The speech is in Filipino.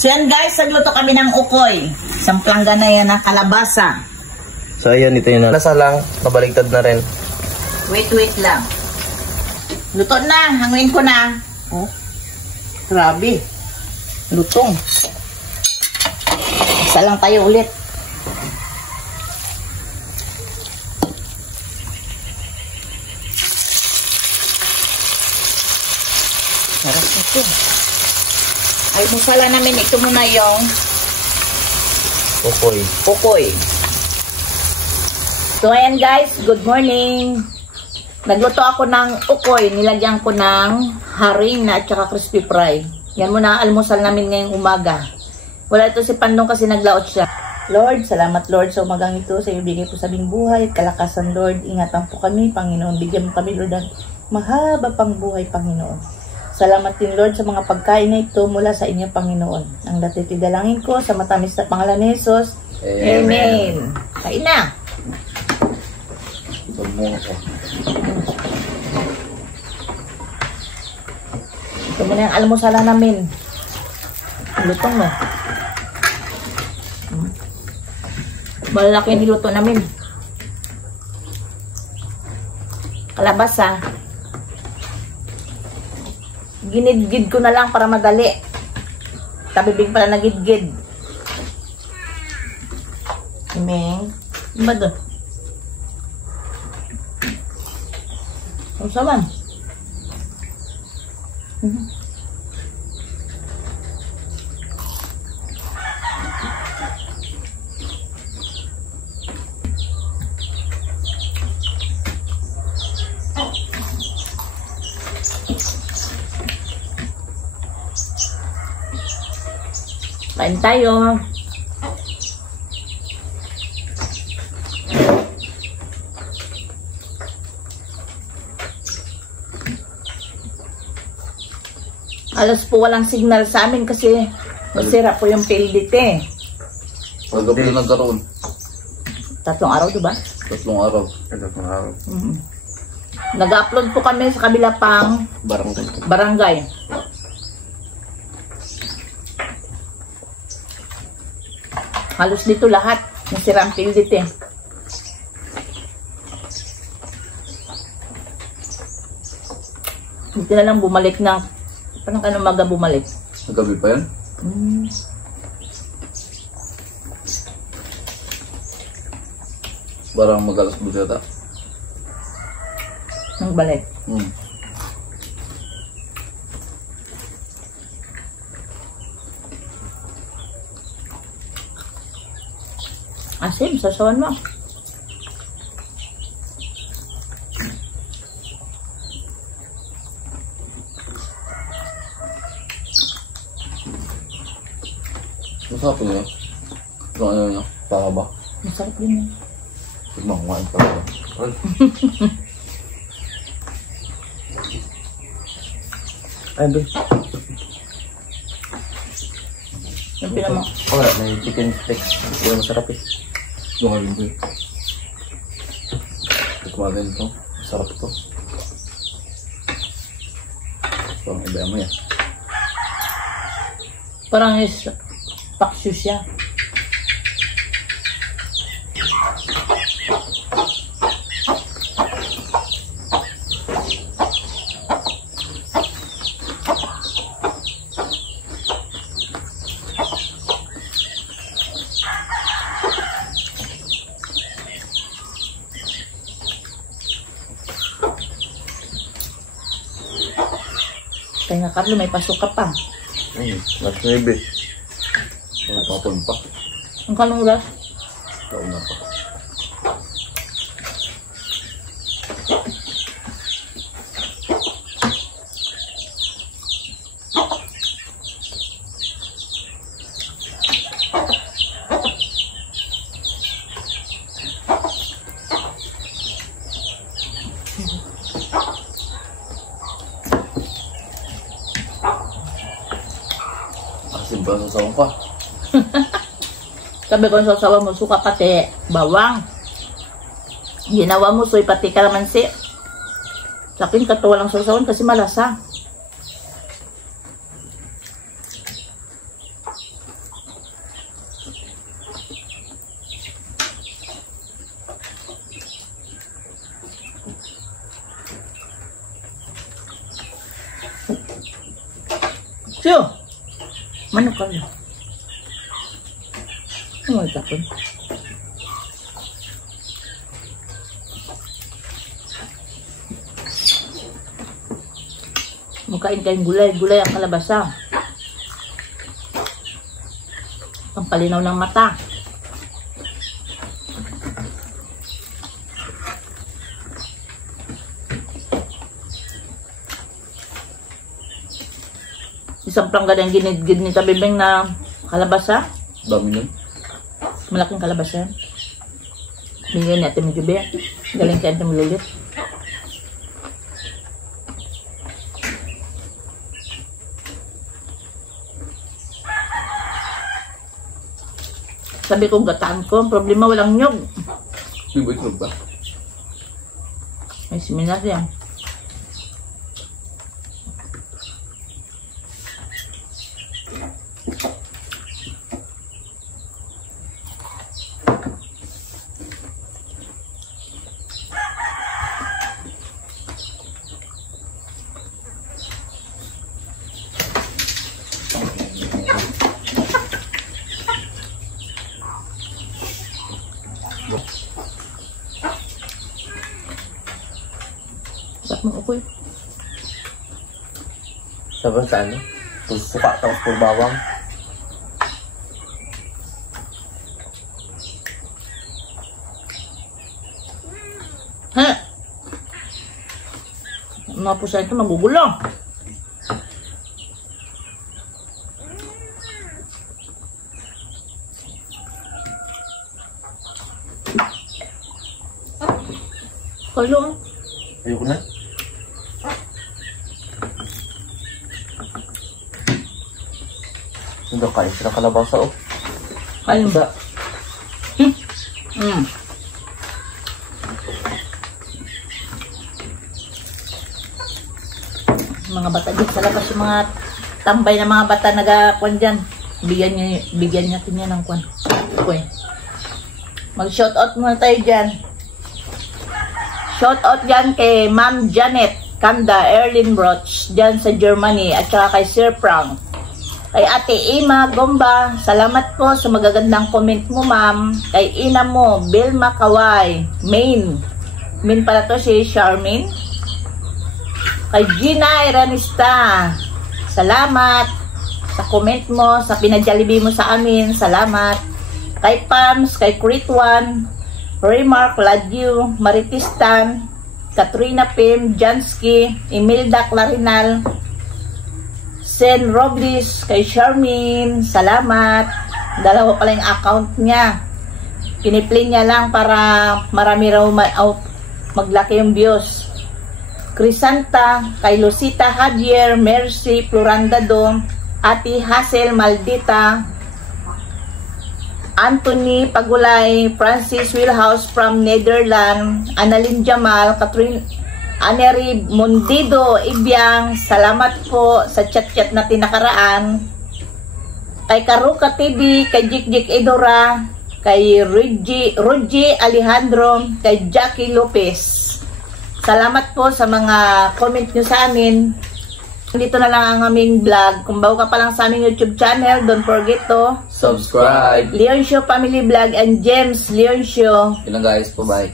So yan guys, nagluto kami ng ukoy. Isang planggana na yan ng kalabasa. So ayan, ito yun. Nasa lang, kabaligtad na rin. Wait lang. Luto na, hanguin ko na. Oh, grabe. Lutong. Isa lang tayo ulit. Sarap nito. Ay, musala namin. Ito muna yung ukoy. So, ayan guys. Good morning. Nagluto ako ng ukoy. Nilagyan ko ng harina at saka crispy fry. Yan muna almusal namin ngayong umaga. Wala ito si Pandong kasi naglaot siya. Lord, salamat Lord sa umagang ito. Sa iyo bigay po sabing buhay. Kalakasan Lord. Ingatan po kami, Panginoon. Bigyan mo kami Lord ng mahaba pang buhay, Panginoon. Salamat din Lord sa mga pagkain na ito mula sa inyo, Panginoon. Ang datitidalangin ko sa matamis na pangalan ni Jesus. Amen. Kain na. Ito muna yung almusala namin. Lutong mo. Malaki yung niluto namin. Kalabasa. Ginidgid ko na lang para madali. Tabibig pala nagidgid. Imeng. Ano ba doon? Ang saman. Kain tayo. Alas po walang signal sa amin kasi masira po yung PLDT. Paggabi na nagkaroon. 3 araw, diba? 3 araw. 3 araw. Nag-upload po kami sa kabila pang barangay. Halos dito lahat nasira ang PLDT. Dito na lang bumalik na. Parang ka umaga bumalik. Nagabi pa yan? Barang magalas budata. Nang balik. Asim, sasawan mo. Masarap yun eh. Ito ano yun? Para ba? Masarap din yun. Tignan ko nga yung para. Ay, doon. Yung pinamo. Wala, may chicken steak. Ito masarap eh. Yung alin ko eh. Tignan ito. Masarap ito. Parang iba mo yan. Parang is paksyo siya. Kaya nga Carlo, may pasok ka pa. Last 9. Nakapon pa. Ang kanong oras? Kauna pa. Asin ba sa sawang pa? Sabi ko sa sawa mo, suka pati bawang. Ginawa mo, soy pati kalamansi. Sa akin, katuwa lang sa sawan kasi malasa. Siyo. Manok ka na. Ano ito po? Makain kayong gulay. Gulay ang kalabasa. Pampalinaw ng mata. Isang prangga ng ginid-gid ni Tabibeng na kalabasa. Dami nun. Malaking kalabasa yan. Bigyan ni Ate Medyo Bea. Galing kay Ate Melulit. Sabi kong gataan ko, ang problema walang nyog. May ba itlog ba? May seminar yan. Sarap mo ako eh. Sabi sa ano? Puro suka tapos puro bawang. Ha? Mga pusa ito magugulong. Kalo. Ayoko na. Hindi kain sila kalabasa oh. Kain ba? Mga bata dito sa labas, yung mga tambay na mga bata nag-kwan dyan. Bigyan natin yan ng kwan. Okay. Mag-shoutout muna tayo dyan. Shoutout dyan kay Ma'am Janet Kanda Erlin Broch dyan sa Germany at saka kay Sir Frank. Kay Ate Ima Gomba, salamat po sa magagandang comment mo ma'am. Kay ina mo, Bilma Kaway, Maine pala to si Charmaine. Kay Gina Iranista, salamat sa comment mo, sa pinadjalibi mo sa amin, salamat. Kay Pams, kay Critwan, Remark Ladyu, Maritistan, Katrina Pim, Jansky, Imelda Clarinal, Sen Robles, kay Charmaine, salamat. Dalawa pala yung account niya. Piniplay niya lang para marami raw maglaki yung views. Crisanta, kay Lucita Javier, Mercy Florandado, Ate Hazel Maldita, Anthony Pagulay, Francis Wilhouse from Netherlands, Annalyn Jamal, Catherine Anery Mundido Ibyang, salamat po sa chat-chat natin nakaraan. Kay Karuka TV, kay Jik Edora, kay Ruji Alejandro, kay Jackie Lopez. Salamat po sa mga comment nyo sa amin. Dito na lang ang aming vlog. Kung bago ka pa lang sa aming YouTube channel, don't forget to subscribe. Leon Show Family Vlog and James Leon Show. Yun lang guys, bye-bye.